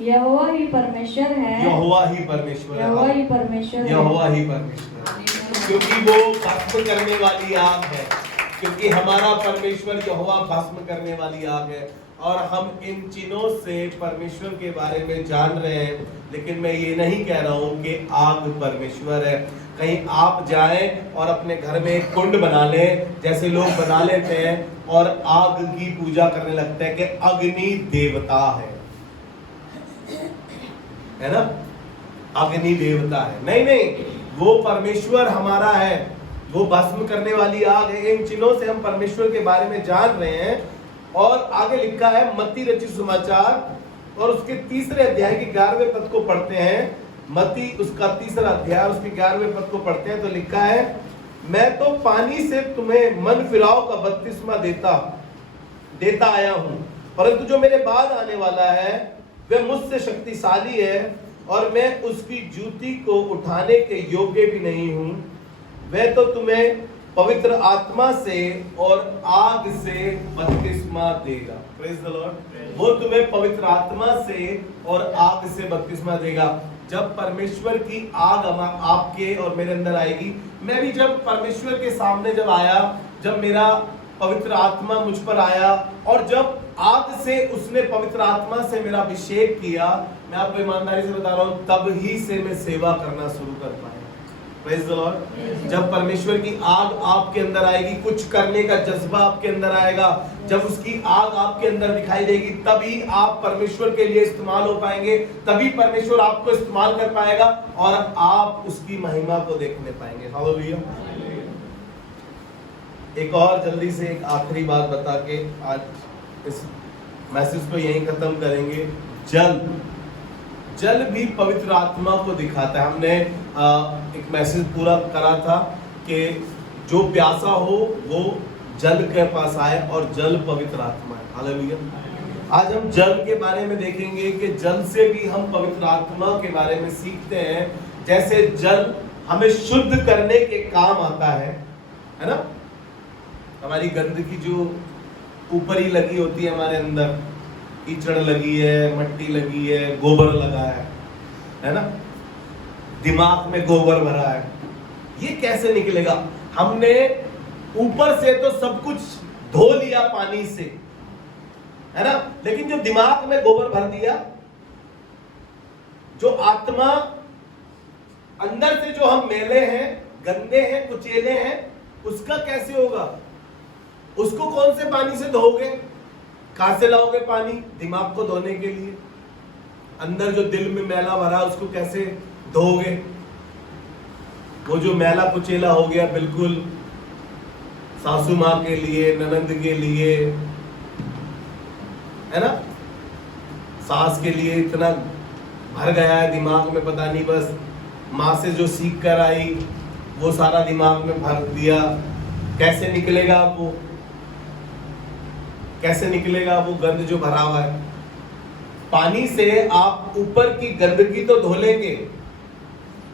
यहोवा ही परमेश्वर है, यहोवा ही परमेश्वर है, यहोवा ही परमेश्वर है। यहोवा ही परमेश्वर है। क्योंकि वो भस्म करने वाली आग है, क्योंकि हमारा परमेश्वर यहोवा भस्म करने वाली आग है। और हम इन चिन्हों से परमेश्वर के बारे में जान रहे हैं, लेकिन मैं ये नहीं कह रहा हूँ कि आग परमेश्वर है। कहीं आप जाएं और अपने घर में एक कुंड बना लें, जैसे लोग बना लेते हैं, और आग की पूजा करने लगते हैं कि अग्नि देवता है ना, अग्नि देवता है। नहीं नहीं, वो परमेश्वर हमारा है, वो भस्म करने वाली आग है। इन चिन्हों से हम परमेश्वर के बारे में जान रहे हैं। और आगे लिखा है मत्ती रचित सुसमाचार और उसके 3 अध्याय के 11वें पद को पढ़ते हैं। मत्ती उसका 3 अध्याय उसके 11वें पद को पढ़ते हैं तो लिखा है, मैं तो पानी से तुम्हें मन फिराव का बपतिस्मा देता आया हूं, परंतु जो मेरे बाद आने वाला है वह मुझसे शक्तिशाली है, और मैं उसकी जूती को उठाने के योग्य भी नहीं हूं। वह तो तुम्हें पवित्र आत्मा से और आग से बपतिस्मा देगा। Praise the Lord. वो तुम्हें पवित्र आत्मा से और आग से बपतिस्मा देगा। जब परमेश्वर की आग आपके और मेरे अंदर आएगी, मैं भी जब परमेश्वर के सामने जब आया, जब मेरा पवित्र आत्मा मुझ पर आया, और जब आग से उसने पवित्र आत्मा से मेरा अभिषेक किया, मैं आपको ईमानदारी से बता रहा हूं, तब ही से मैं सेवा करना शुरू कर पाया। Praise the Lord. जब परमेश्वर की आग आपके अंदर आएगी, कुछ करने का जज्बा आपके अंदर आएगा, जब उसकी आग आपके अंदर दिखाई देगी, तभी आप परमेश्वर के लिए इस्तेमाल हो पाएंगे, तभी परमेश्वर आपको इस्तेमाल कर पाएगा और आप उसकी महिमा को देखने पाएंगे। हालेलुया। एक और जल्दी से एक आखिरी बात बता के आज इस मैसेज को यहीं खत्म करेंगे। जल भी पवित्र आत्मा को दिखाता है। हमने एक मैसेज पूरा करा था कि जो प्यासा हो वो जल के पास आए और जल पवित्र आत्मा है। हालेलुया। आज हम जल के बारे में देखेंगे कि जल से भी हम पवित्र आत्मा के बारे में सीखते हैं। जैसे जल हमें शुद्ध करने के काम आता है ना। हमारी गंदगी जो ऊपर ही लगी होती है, हमारे अंदर कीचड़ लगी है, मट्टी लगी है, गोबर लगा है ना, दिमाग में गोबर भरा है, ये कैसे निकलेगा? हमने ऊपर से तो सब कुछ धो लिया पानी से, है ना, लेकिन जो दिमाग में गोबर भर दिया, जो आत्मा अंदर से जो हम मैले हैं, गंदे हैं, कुचेले हैं, उसका कैसे होगा? उसको कौन से पानी से धोगे? कहां से लाओगे पानी दिमाग को धोने के लिए? अंदर जो दिल में मैला भरा उसको कैसे धोगे? वो जो मैला कुचेला हो गया बिल्कुल सासू माँ के लिए, ननंद के लिए, है ना, सास के लिए इतना भर गया है दिमाग में, पता नहीं, बस माँ से जो सीख कर आई वो सारा दिमाग में भर दिया। कैसे निकलेगा वो? कैसे निकलेगा वो गंद जो भरा हुआ है? पानी से आप ऊपर की गंदगी तो धो लेंगे।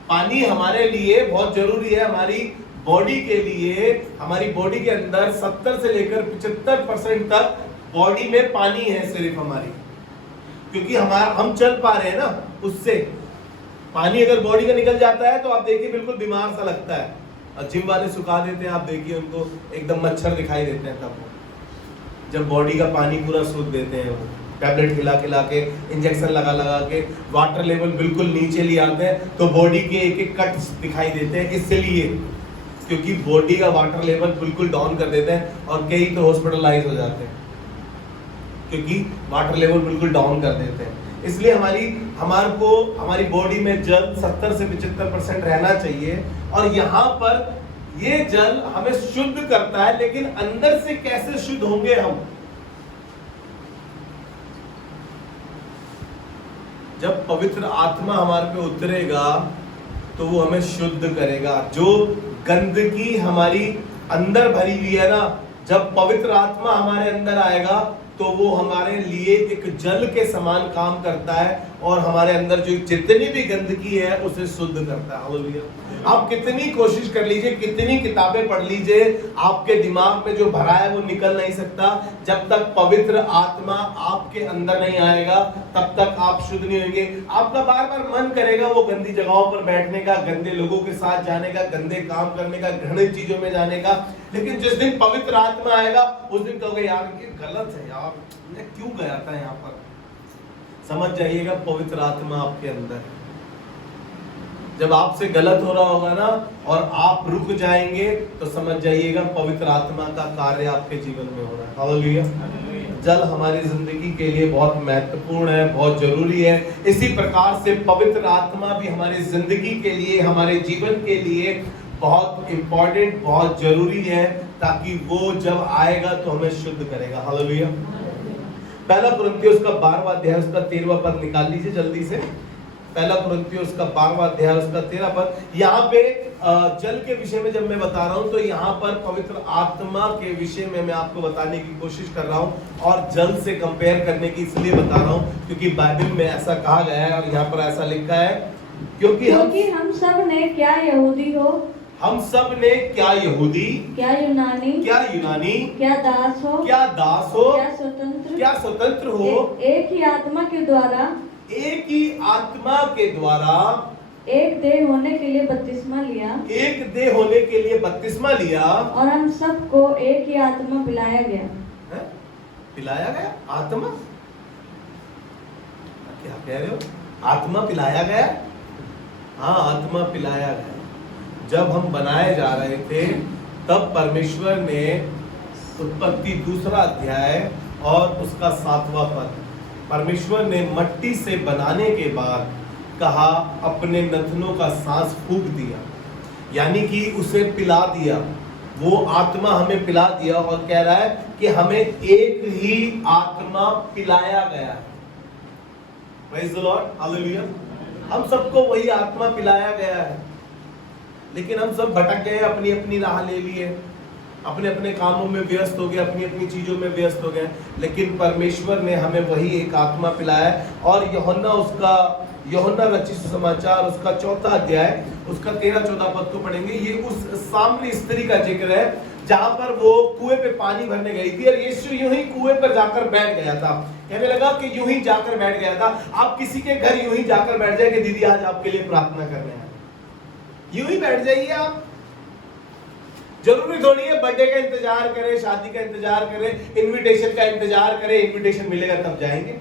पानी हमारे लिए बहुत जरूरी है, हमारी बॉडी के लिए। हमारी बॉडी के अंदर 70 से लेकर 75% तक बॉडी में पानी है सिर्फ हमारी, क्योंकि हम चल पा रहे हैं ना उससे। पानी अगर बॉडी का निकल जाता है तो आप देखिए बिल्कुल बीमार सा लगता है। और जिम वाले सुखा देते हैं, आप देखिए उनको एकदम मच्छर दिखाई देते हैं तब जब बॉडी का पानी पूरा सूख देते हैं। वो टैबलेट खिला के, इंजेक्शन लगा के वाटर लेवल बिल्कुल नीचे ले आते हैं, तो बॉडी के एक एक कट दिखाई देते हैं। इसलिए क्योंकि बॉडी का वाटर लेवल बिल्कुल डाउन कर देते हैं और कई तो हॉस्पिटलाइज हो जाते हैं क्योंकि वाटर लेवल बिल्कुल डाउन कर देते हैं। इसलिए हमारी बॉडी में जल 70 से 75% रहना चाहिए। और यहाँ पर ये जल हमें शुद्ध करता है, लेकिन अंदर से कैसे शुद्ध होंगे हम? जब पवित्र आत्मा हमारे पे उतरेगा तो वो हमें शुद्ध करेगा। जो गंदगी हमारी अंदर भरी हुई है ना, जब पवित्र आत्मा हमारे अंदर आएगा तो वो हमारे लिए एक जल के समान काम करता है और हमारे अंदर जो जितनी भी गंदगी है उसे शुद्ध करता है। हालेलुया। आप कितनी कोशिश कर लीजिए, कितनी किताबें पढ़ लीजिए, आपके दिमाग में जो भरा है वो निकल नहीं सकता। जब तक पवित्र आत्मा आपके अंदर नहीं आएगा तब तक आप शुद्ध नहीं होंगे। आपका बार बार मन करेगा वो गंदी जगहों पर बैठने का, गंदे लोगों के साथ जाने का, गंदे काम करने का, घृणित चीजों में जाने का। लेकिन जिस दिन पवित्र आत्मा आएगा उस दिन कहोगे यार ये गलत है, यार मैं क्यों गया था यहाँ पर। समझ जाइएगा पवित्र आत्मा आपके अंदर है। जब आपसे गलत हो रहा होगा ना और आप रुक जाएंगे तो समझ जाइएगा पवित्र आत्मा का कार्य आपके जीवन में हो रहा है। हालेलुया। जल हमारी जिंदगी के लिए बहुत महत्वपूर्ण है, बहुत जरूरी है। इसी प्रकार से पवित्र आत्मा भी हमारी जिंदगी के लिए, हमारे जीवन के लिए बहुत इंपॉर्टेंट, बहुत जरूरी है, ताकि वो जब आएगा तो हमें शुद्ध करेगा। हालेलुया। पहला कुरिन्थियों उसका 12वां अध्याय उसका 13वां पद निकाल लीजिए जल्दी से। पहला कुरिन्थियों उसका 12वां अध्याय उसका 13 पद। यहाँ पे जल के विषय में जब मैं बता रहा हूँ तो यहाँ पर पवित्र आत्मा के विषय में मैं आपको बताने की कोशिश कर रहा हूँ और जल से कंपेयर करने की इसलिए बता रहा हूँ क्योंकि बाइबल में ऐसा कहा गया है और यहाँ पर ऐसा लिखा है, क्योंकि हम सब ने क्या यहूदी हो, हम सब ने क्या यहूदी, क्या यूनानी, क्या दास हो, क्या स्वतंत्र हो, एक ही आत्मा के द्वारा एक देह होने के लिए बपतिस्मा लिया, और हम सबको एक ही आत्मा पिलाया गया। आत्मा क्या कह रहे हो? आत्मा पिलाया गया? हाँ, आत्मा पिलाया गया। जब हम बनाए जा रहे थे तब परमेश्वर ने उत्पत्ति 2 अध्याय और उसका 7वां पद, परमेश्वर ने मट्टी से बनाने के बाद कहा अपने नथनों का सांस फूंक दिया, यानी कि उसे पिला दिया, वो आत्मा हमें पिला दिया और कह रहा है कि हमें एक ही आत्मा पिलाया गया। Praise the Lord, hallelujah. हम सबको वही आत्मा पिलाया गया है, लेकिन हम सब भटक गए, अपनी अपनी राह ले लिए, अपने अपने कामों में व्यस्त हो गए, अपनी अपनी चीजों में व्यस्त हो गए, लेकिन परमेश्वर ने हमें वही एक आत्मा पिलाया है। और यूहन्ना रचित सुसमाचार उसका 4 अध्याय उसका 13-14 पद को पढ़ेंगे। ये उस सामरी स्त्री का जिक्र है जहां पर वो कुएं पे पानी भरने गई थी और यीशु यूं ही कुएं पर जाकर बैठ गया था। कहने लगा कि यूं ही जाकर बैठ गया था। आप किसी के घर यूं ही जाकर बैठ जाए कि दीदी आज आपके लिए प्रार्थना कर रहे हैं, यूं ही बैठ जाइए आप। जरूरी थोड़ी है बर्थडे का इंतजार करें, शादी का इंतजार करें, इनविटेशन का इंतजार करें, इनविटेशन मिलेगा तब जाएंगे।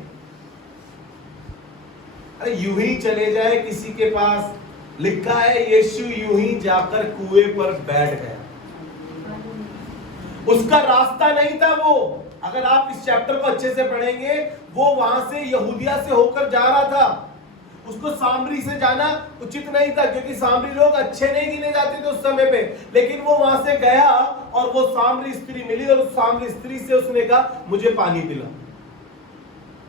अरे यूं ही चले जाए किसी के पास। लिखा है यीशु यूं ही जाकर कुएं पर बैठ गया। उसका रास्ता नहीं था वो। अगर आप इस चैप्टर को अच्छे से पढ़ेंगे, वो वहां से यहूदिया से होकर जा रहा था। उसको सामरी से जाना उचित नहीं था, क्योंकि सामरी लोग अच्छे नहीं गिने जाते थे उस समय पे। लेकिन वो वहां से गया और वो सामरी स्त्री मिली और उस सामरी स्त्री से उसने कहा मुझे पानी पिला।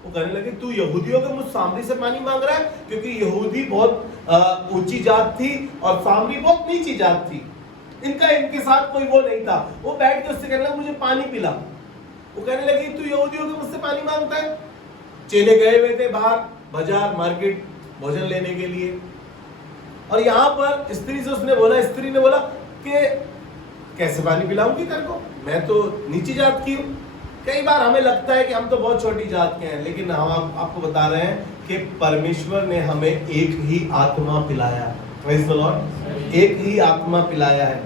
वो कहने लगे तू यहूदियों के मुझ सामरी से पानी मांग रहा है, क्योंकि यहूदी बहुत ऊंची जात थी और सामरी बहुत नीची जात थी। इनके साथ कोई वो नहीं था। वो बैठ के उससे कहने लगा मुझे पानी पिला। वो कहने लगी तू यहूदियों के मुझसे पानी मांगता है। चेले गए हुए थे बाहर बाजार मार्केट भोजन लेने के लिए, और यहाँ पर स्त्री से उसने बोला, स्त्री ने बोला कि कैसे पानी पिलाऊंगी तेरे को, मैं तो नीची जात की हूँ। कई बार हमें लगता है कि हम तो बहुत छोटी जात के हैं, लेकिन हम आपको बता रहे हैं कि परमेश्वर ने हमें एक ही आत्मा पिलाया है। प्रेज़ द लॉर्ड, एक ही आत्मा पिलाया है।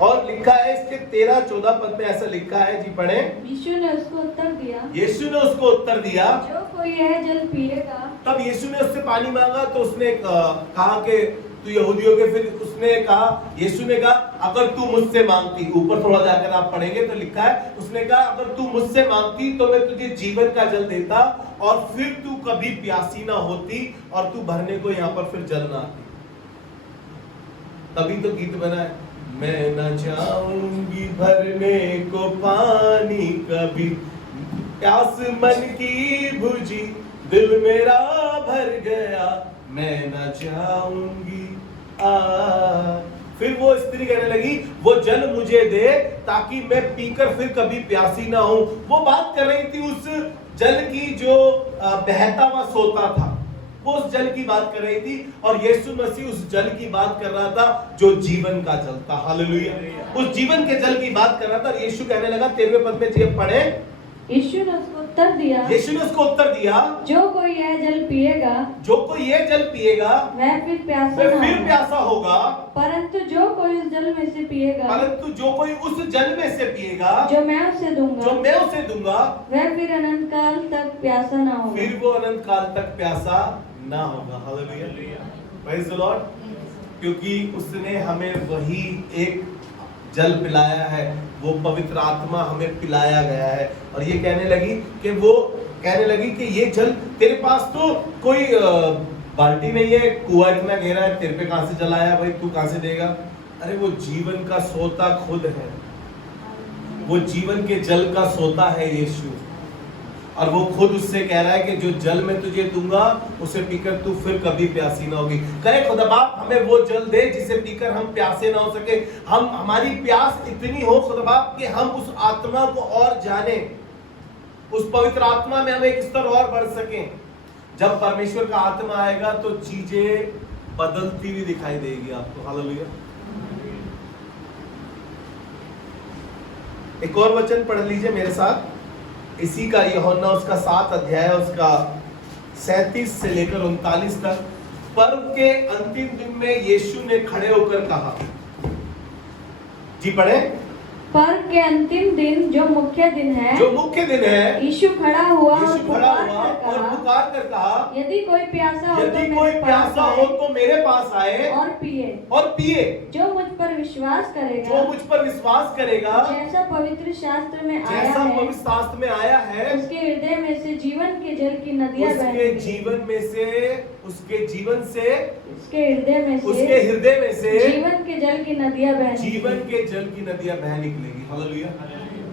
और लिखा है इसके 13-14 पद में ऐसा लिखा है, जी पढ़े। यीशु ने उसको उत्तर दिया, यीशु ने उसको उत्तर दिया, जो कोई यह जल पिएगा। तब यीशु ने उससे पानी मांगा तो उसने कहा कि तू यहूदियों के, फिर उसने कहा, यीशु ने कहा अगर तू मुझसे मांगती, ऊपर थोड़ा जाकर आप पढ़ेंगे तो लिखा है, उसने कहा अगर तू मुझसे मांगती तो मैं तुझे जीवन का जल देता और फिर तू कभी प्यासी ना होती और तू भरने को यहाँ पर फिर जल ना आती। तभी तो गीत बना है, मैं न चाहूंगी भरने को पानी कभी, प्यास मन की बुझी दिल मेरा भर गया, मैं न चाहूंगी फिर वो स्त्री कहने लगी वो जल मुझे दे ताकि मैं पीकर फिर कभी प्यासी ना हूं। वो बात कर रही थी उस जल की जो बहता हुआ सोता था, वो उस जल की बात कर रही थी, और यीशु मसीह उस जल की बात कर रहा था जो जीवन का जल था। हालेलुया, उस जीवन के जल की बात कर रहा था। और यीशु कहने लगा 13वें पद में जब पढ़े, यीशु ने उसको उत्तर दिया, यीशु ने उसको उत्तर दिया, जो कोई यह जल पिएगा, जो कोई ये जल पिएगा वह फिर प्यासा वह ना फिर होगा। प्यासा होगा, परंतु जो कोई उस जल में से पिएगा, परंतु जो कोई उस जल में से पिएगा जो मैं उसे दूंगा, जो मैं उसे दूंगा, वह फिर अनंत काल तक प्यासा ना होगा। फिर वो अनंत काल तक प्यासा ना होगा। Hallelujah, praise the Lord. क्योंकि उसने हमें वही एक जल पिलाया है, वो पवित्र आत्मा हमें पिलाया गया है। और ये कहने लगी कि ये जल तेरे पास तो कोई बाल्टी नहीं है, कुआं इतना गहरा है, तेरे पे कहां से जल आया भाई, तू कहां से देगा। अरे वो जीवन का सोता खुद है, वो जीवन के जल का सोता है यीशु, और वो खुद उससे कह रहा है कि जो जल मैं तुझे दूंगा उसे पीकर तू फिर कभी प्यासी ना होगी। कहे खुदा बाप हमें वो जल दे जिसे पीकर हम प्यासे ना हो सके, हमारी प्यास इतनी हो खुदा बाप कि हम उस आत्मा को और जाने, उस पवित्र आत्मा में हम एक स्तर और बढ़ सकें। जब परमेश्वर का आत्मा आएगा तो चीजें बदलती हुई दिखाई देगी आपको। हालेलुया। एक और वचन पढ़ लीजिए मेरे साथ, इसी का यूहन्ना उसका 7 अध्याय उसका 37 से लेकर 39 तक। पर्व के अंतिम दिन में यीशु ने खड़े होकर कहा, जी पढ़े। पर के अंतिम दिन जो मुख्य दिन है, यीशु खड़ा हुआ और पुकार कर कहा, यदि कोई प्यासा हो तो मेरे पास आए और पिए। जो मुझ पर विश्वास करेगा, जैसा पवित्र शास्त्र में आया है, उसके हृदय में से जीवन के जल की नदियां उसके जीवन से उसके हृदय में से जीवन के जल की नदियां बह निकलेगी। हालेलुया।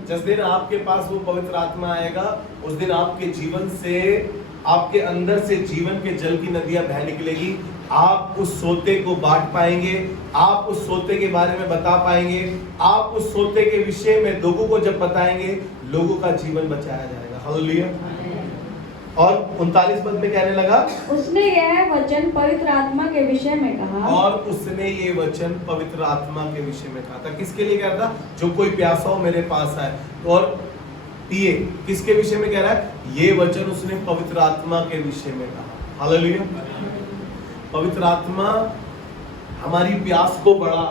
जिस दिन आपके पास वो पवित्र आत्मा आएगा, उस दिन आपके जीवन से, आपके अंदर से जीवन के जल की नदियां बह निकलेगी। आप उस सोते को बांट पाएंगे, आप उस सोते के बारे में बता पाएंगे, आप उस सोते के विषय में लोगों को जब बताएंगे, लोगों का जीवन बचाया जाएगा। हालेलुया। और 39 पद में कहने लगा, उसने यह वचन पवित्र आत्मा के विषय में कहा। और उसने ये वचन पवित्र आत्मा के विषय में कहा था। किसके लिए कह रहा था? जो कोई प्यासा हो मेरे पास आए और पिए। किसके विषय में कह रहा है? ये वचन उसने पवित्र आत्मा के विषय में कहा। हालेलुया। पवित्र आत्मा हमारी प्यास को बढ़ा,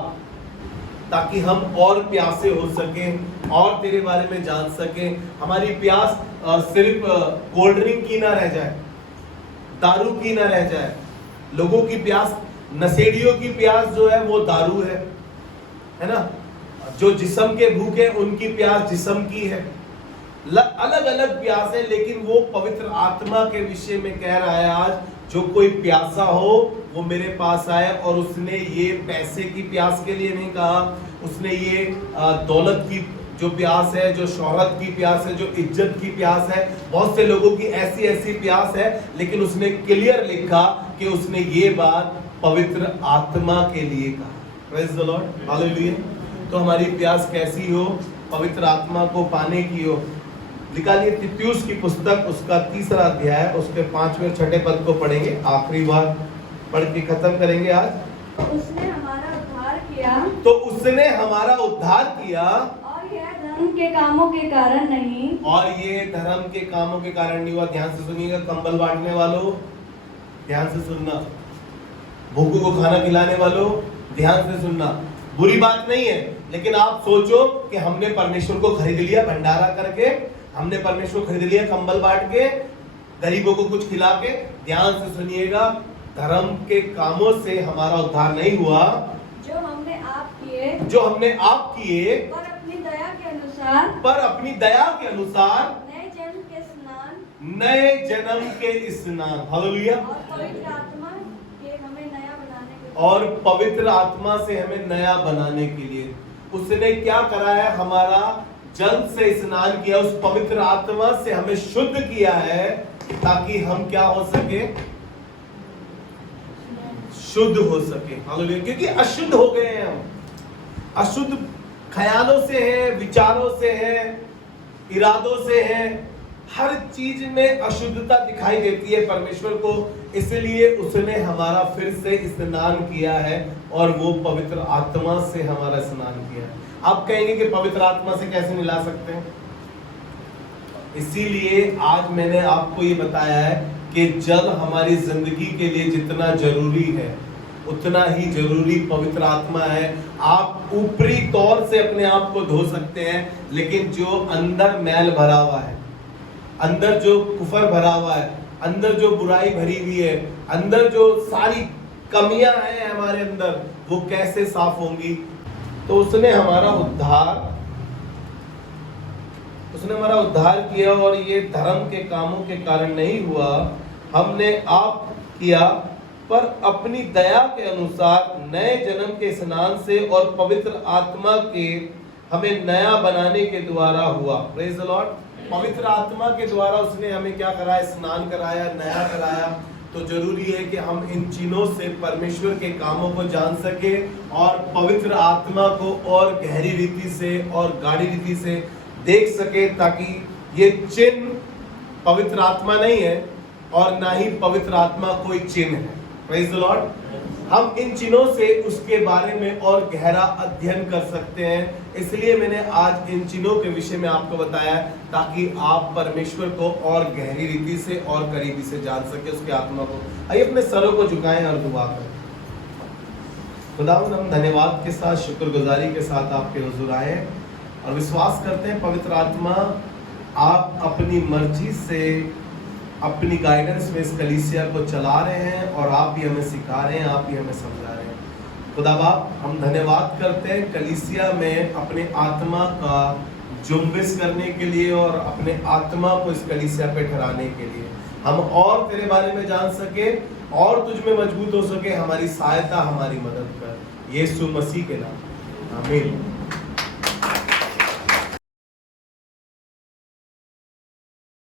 ताकि हम और प्यासे हो सकें और तेरे बारे में जान सकें। हमारी प्यास सिर्फ कोल्ड ड्रिंक की ना रह जाए, दारू की ना रह जाए। लोगों की प्यास, नशेड़ियों की प्यास जो है वो दारू है ना। जो जिस्म के भूखे, उनकी प्यास जिस्म की है। अलग अलग प्यास है, लेकिन वो पवित्र आत्मा के विषय में कह रहा है आज, जो कोई प्यासा हो वो मेरे पास आए। और उसने ये पैसे की प्यास के लिए नहीं कहा, उसने ये दौलत की जो प्यास है, जो शोहरत की प्यास है, जो इज्जत की प्यास है। बहुत से लोगों की ऐसी प्यास है, लेकिन उसने क्लियर लिखा कि उसने ये बात पवित्र आत्मा के लिए कहा। Praise the Lord. हालेलुया। तो हमारी प्यास कैसी हो? पवित्र आत्मा को पाने की हो। निकालिए तीतुस की पुस्तक, उसका 3रा अध्याय, उसके 5वें और 6ठे पद को पढ़ेंगे। आखिरी बार पढ़ के खत्म करेंगे आज। तो उसने हमारा उद्धार किया, और यह धर्म के कामों के कारण नहीं, हुआ। ध्यान से सुनिएगा। कंबल बांटने वालों, ध्यान से सुनना। भूखों को खाना खिलाने वालों, ध्यान से सुनना। बुरी बात नहीं है, लेकिन आप सोचो कि हमने परमेश्वर को खरीद लिया भंडारा करके, हमने परमेश्वर को खरीद लिया कंबल बांट के, गरीबों को कुछ खिला के। ध्यान से सुनिएगा, धर्म के कामों से हमारा उद्धार नहीं हुआ, जो हमने आप किए, पर अपनी दया के अनुसार नए जन्म के स्नान। हालेलुया। और पवित्र आत्मा से हमें नया बनाने के लिए उसने क्या कराया? हमारा जल से स्नान किया, उस पवित्र आत्मा से हमें शुद्ध किया है, ताकि हम क्या हो सके? शुद्ध हो सके। हालेलुया। क्योंकि अशुद्ध हो गए हैं हम। अशुद्ध ख्यालों से है, विचारों से है, इरादों से है। हर चीज में अशुद्धता दिखाई देती है परमेश्वर को। इसलिए उसने हमारा फिर से स्नान किया है, और वो पवित्र आत्मा से हमारा स्नान किया है। आप कहेंगे कि पवित्र आत्मा से कैसे मिला सकते हैं? इसीलिए आज मैंने आपको ये बताया है कि जल हमारी जिंदगी के लिए जितना जरूरी है, उतना ही जरूरी पवित्र आत्मा है। आप ऊपरी तौर से अपने आप को धो सकते हैं, लेकिन जो अंदर मैल भरा हुआ है, अंदर जो कुफर भरा हुआ है, अंदर जो बुराई भरी हुई है, अंदर जो सारी कमियां हैं हमारे अंदर, वो कैसे साफ होंगी? तो उसने हमारा उद्धार किया, और ये धर्म के कामों के कारण नहीं हुआ, हमने आप किया, पर अपनी दया के अनुसार नए जन्म के स्नान से और पवित्र आत्मा के हमें नया बनाने के द्वारा हुआ। Praise the Lord. पवित्र आत्मा के द्वारा उसने हमें क्या कराया? स्नान कराया, नया कराया। तो जरूरी है कि हम इन चीजों से परमेश्वर के कामों को जान सके, और पवित्र आत्मा को और गहरी रीति से और गाढ़ी रीति से देख सके, ताकि ये चिन्ह पवित्र आत्मा नहीं है, और ना ही पवित्र आत्मा कोई चिन्ह है। Praise the Lord. हम इन चिन्हों से उसके बारे में और गहरा अध्ययन कर सकते हैं। इसलिए मैंने आज इन चिन्हों के विषय में आपको बताया, ताकि आप परमेश्वर को और गहरी रीति से और करीबी से जान सके, उसके आत्मा को। आइए अपने सरों को झुकाएं और दुआ करें। खुदावंद, हम धन्यवाद के साथ, शुक्रगुजारी के साथ आपके हुजूर आए। और विश्वास करते हैं पवित्र आत्मा आप अपनी मर्जी से अपनी गाइडेंस में इस कलीसिया को चला रहे हैं और आप भी हमें सिखा रहे हैं, आप भी हमें समझा रहे हैं। खुदा बाप हम धन्यवाद करते हैं कलीसिया में अपने आत्मा का जुम्बिश करने के लिए और अपने आत्मा को इस कलीसिया पे ठहराने के लिए हम और तेरे बारे में जान सके और तुझ में मजबूत हो सके। हमारी सहायता, हमारी मदद कर, यीशु मसीह के नाम, आमीन।